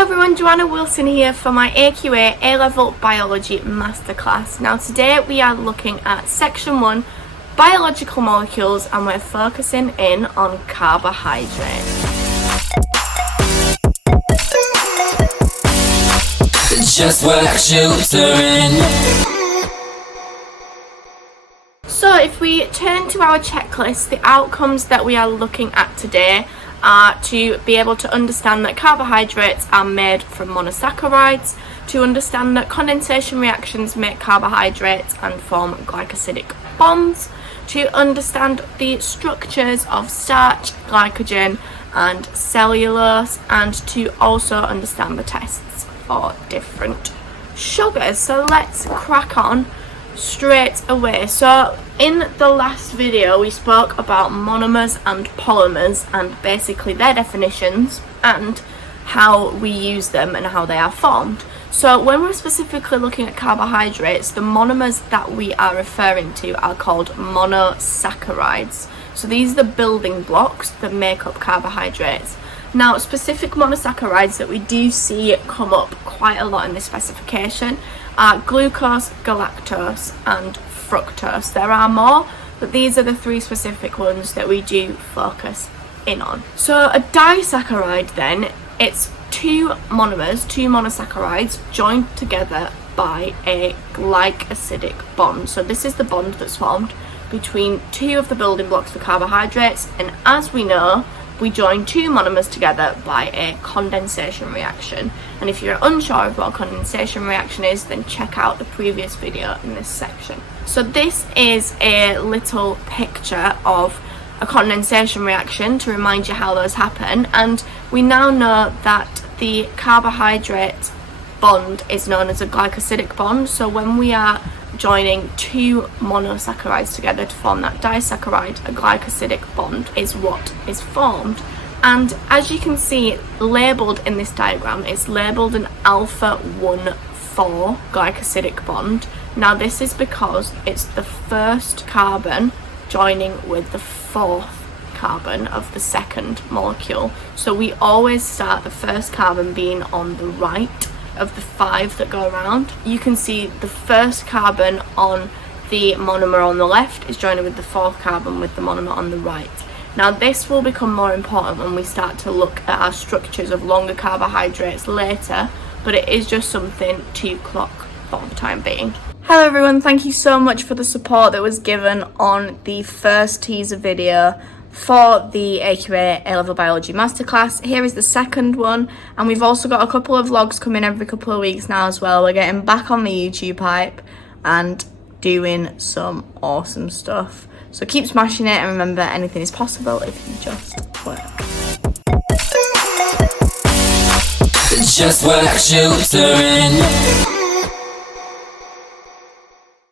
Hello everyone, Joanna Wilson here for my AQA A-Level Biology Masterclass. Now today we are looking at Section 1, Biological Molecules, and we're focusing in on carbohydrates. Just Work Tutoring. So if we turn to our checklist, the outcomes that we are looking at today are to be able to understand that carbohydrates are made from monosaccharides, to understand that condensation reactions make carbohydrates and form glycosidic bonds, to understand the structures of starch, glycogen and cellulose, and to also understand the tests for different sugars. So let's crack on straight away. So in the last video we spoke about monomers and polymers and basically their definitions and how we use them and how they are formed. So when we're specifically looking at carbohydrates, the monomers that we are referring to are called monosaccharides. So these are the building blocks that make up carbohydrates. Now, specific monosaccharides that we do see come up quite a lot in this specification are glucose, galactose and fructose. There are more, but these are the three specific ones that we do focus in on. So a disaccharide then, it's two monomers, two monosaccharides joined together by a glycosidic bond. So this is the bond that's formed between two of the building blocks for carbohydrates, and as we know, we join two monomers together by a condensation reaction. And if you're unsure of what a condensation reaction is, then check out the previous video in this section. So this is a little picture of a condensation reaction to remind you how those happen. And we now know that the carbohydrate bond is known as a glycosidic bond. So when we are joining two monosaccharides together to form that disaccharide, a glycosidic bond is what is formed. And as you can see labelled in this diagram, it's labelled an alpha 1,4 glycosidic bond. Now this is because it's the first carbon joining with the fourth carbon of the second molecule. So we always start the first carbon being on the right of the five that go around. You can see the first carbon on the monomer on the left is joining with the fourth carbon with the monomer on the right. Now this will become more important when we start to look at our structures of longer carbohydrates later, but it is just something to clock for the time being. Hello everyone, thank you so much for the support that was given on the first teaser video for the AQA A-Level Biology Masterclass. Here is the second one, and we've also got a couple of vlogs coming every couple of weeks now as well. We're getting back on the YouTube hype and doing some awesome stuff. So keep smashing it, and remember, anything is possible if you just work. Just Work Tutoring.